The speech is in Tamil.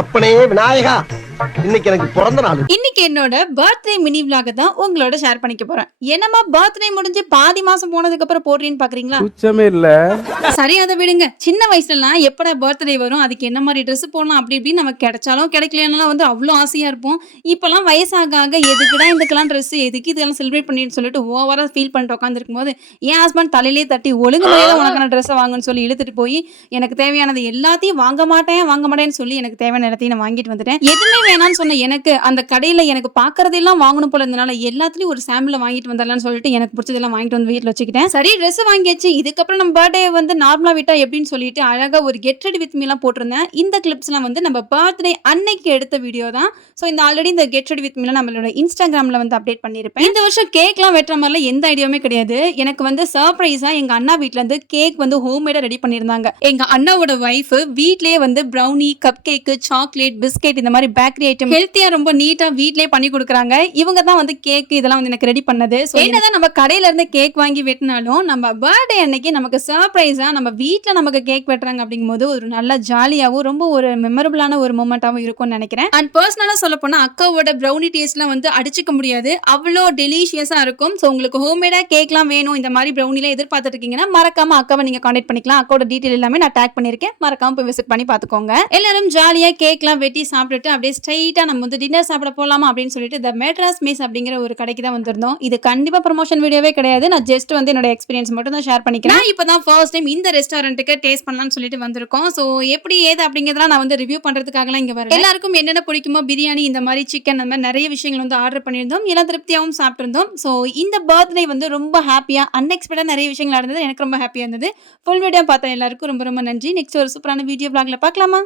அப்பனே விநாயகா, இன்னைக்கு எனக்கு பிறந்த நாள். இன்னைக்கு என்னோட பர்த்டே மினி விலாக தான் உங்களோட ஷேர் பண்ணிக்க போறேன். என்னமா பர்த்டே முடிஞ்சு பாதி மாசம் போனதுக்கு அப்புறம் போடுறீன்னு பாக்குறீங்களா? சுச்சமே இல்ல. சரி அதை விடுங்க. சின்ன வயசுலலாம் எப்படா பர்த்டே வரும், அதுக்கு என்ன மாதிரி ட்ரெஸ் போடலாம் அப்படி இப்படின்னு நமக்கு கிடைச்சாலும் கிடைக்கலனாலும் வந்து அவ்வளோ ஆசையா இருப்போம். இப்பெல்லாம் வயசாக ஆக எதுக்குடா இதுக்கெல்லாம் ட்ரெஸ், எதுக்கு இதெல்லாம் செலிப்ரேட் பண்ணிட்டு சொல்லிட்டு ஓவரா ஃபீல் பண்ணிட்டு உட்காந்துருக்கும் போது என் ஹஸ்பண்ட் தலையிலே தட்டி ஒழுங்கு முறையில உனக்கான ட்ரெஸ்ஸை வாங்கன்னு சொல்லி இழுத்துட்டு போய் எனக்கு தேவையானது எல்லாத்தையும் வாங்க மாட்டேன்னு சொல்லி எனக்கு தேவையான எல்லாத்தையும் நான் வாங்கிட்டு வந்துட்டேன். எதுவுமே வேணாம்னு சொன்ன எனக்கு அந்த கடையில எனக்கு பாக்குறதெல்லாம் வாங்கணும் போல இருந்தனால எல்லாத்துலயும் ஒரு சாம்பிள் வாங்கிட்டு வந்துடலாம்னு சொல்லிட்டு எனக்கு பிடிச்சதெல்லாம் வாங்கிட்டு வந்து வீட்டுல வச்சுக்கிட்டேன். சரி ட்ரெஸ் வாங்கியாச்சு, இதுக்கப்புறம் நம்ம பர்த்டே வந்து நார்மலா விட்டா எப்படின்னு சொல்லிட்டு அழகா ஒரு கெட் ரெடி வித் மீ எல்லாம் போட்டிருந்தேன். இந்த கிளிப்ஸ் எல்லாம் வந்து நம்ம பர்த்டே அன்னைக்கு எடுத்த வீடியோ தான். ஸோ இந்த ஆல்ரெடி இந்த கெட் ரெடி வித் மீ நம்மளோட இன்ஸ்டாகிராம்ல வந்து அப்டேட் பண்ணிருப்பேன். இந்த வருஷம் கேக்லாம் வெட்டுற மாதிரிலாம் எந்த ஐடியாவுமே கிடையாது. எனக்கு வந்து சர்ப்ரைஸா எங்க அண்ணா வீட்டுல இருந்து கேக் வந்து ஹோம்மேடா ரெடி பண்ணிருந்தாங்க. எங்க அண்ணாவோட வைஃப் வீட்லயே வந்து brownie, cup cake, chocolate, biscuit இந்த மாதிரி பேக்கரி ஐட்டம் ஹெல்த்தியா ரொம்ப நீட்டா வீட்லயே பண்ணி கொடுக்குறாங்க. இவங்க தான் வந்து கேக் இதெல்லாம் வந்து எனக்கு ரெடி பண்ணது. என்னதான் நம்ம கடையில இருந்து கேக் வாங்கி வெட்டினாலும் நம்ம பர்த்டே அன்னைக்கு நமக்கு சர்ப்ரைஸா நம்ம வீட்ல நமக்கு கேக் வெட்டுறாங்க அப்படிங்கும்போது ஒரு நல்ல ஜாலியாவும் ரொம்ப ஒரு மெமரபிளான ஒரு மூமெண்டாவும் இருக்கும்னு நினைக்கிறேன். அண்ட் பர்சனலா சொல்ல போனா அக்காவோட ப்ரௌனி டேஸ்ட்லாம் வந்து அடிச்சுக்க முடியாது, அவ்வளோ டெலிஷியஸா இருக்கும். ஸோ உங்களுக்கு ஹோம்மேடா கேக்லாம் வேணும், இந்த மாதிரி ப்ரௌனிலாம் எதிர்பார்த்துட்டு இருக்கீங்கன்னா மறக்காம அக்காவை நீங்க கான்டாக்ட் பண்ணிக்கலாம். அக்காவோட டீட்டெயில் எல்லாமே நான் டேக் பண்ணிருக்கேன், மறக்காம போய் விசிட் பண்ணி பாத்துக்கோங்க. எல்லாரும் ஜாலியா கேக்லாம் வெட்டி சாப்பிட்டுட்டு அப்படியே ஸ்ட்ரைட்டா நம்ம வந்து டின்னர் சாப்பிட போலாமா அப்படின்னு சொல்லிட்டு த மெட்ராஸ் மெஸ் அப்படிங்கிற ஒரு கடைக்கு தான் வந்திருந்தோம். இது கண்டிப்பா ப்ரமோஷன் வீடியோவே கிடையாது, நான் ஜஸ்ட் வந்து என்னோட எக்ஸ்பீரியன்ஸ் மட்டும் தான் ஷேர் பண்ணிக்கிறேன். நான் இப்பதான் ஃபர்ஸ்ட் டைம் இந்த ரெஸ்டாரண்ட்டுக்கு டேஸ்ட் பண்ணலாம்னு சொல்லிட்டு வந்திருக்கோம். ஸோ எப்படி ஏது அப்படிங்கிறதெல்லாம் நான் வந்து ரிவ்யூ பண்றதுக்காகலாம் இங்க வரேன். எல்லாருக்கும் என்னென்ன பிடிக்குமோ பிரியாணி, இந்த மாதிரி சிக்கன், அந்த மாதிரி நிறைய விஷயங்கள் வந்து ஆர்டர் பண்ணியிருந்தோம். எல்லாம் திருப்தியாகவும் சாப்பிட்டிருந்தோம். ஸோ இந்த பர்த்டே வந்து ரொம்ப ஹாப்பியா அன்எக்ஸ்பெக்டா நிறைய விஷயங்கள் நடந்தது. எனக்கு ரொம்ப ஹாப்பியா இருந்தது. ஃபுல் வீடியோ பார்த்த எல்லாருக்கும் ரொம்ப ரொம்ப நன்றி. நெக்ஸ்ட் ஒரு சூப்பரான வீடியோ vlogல பார்க்கலாமா?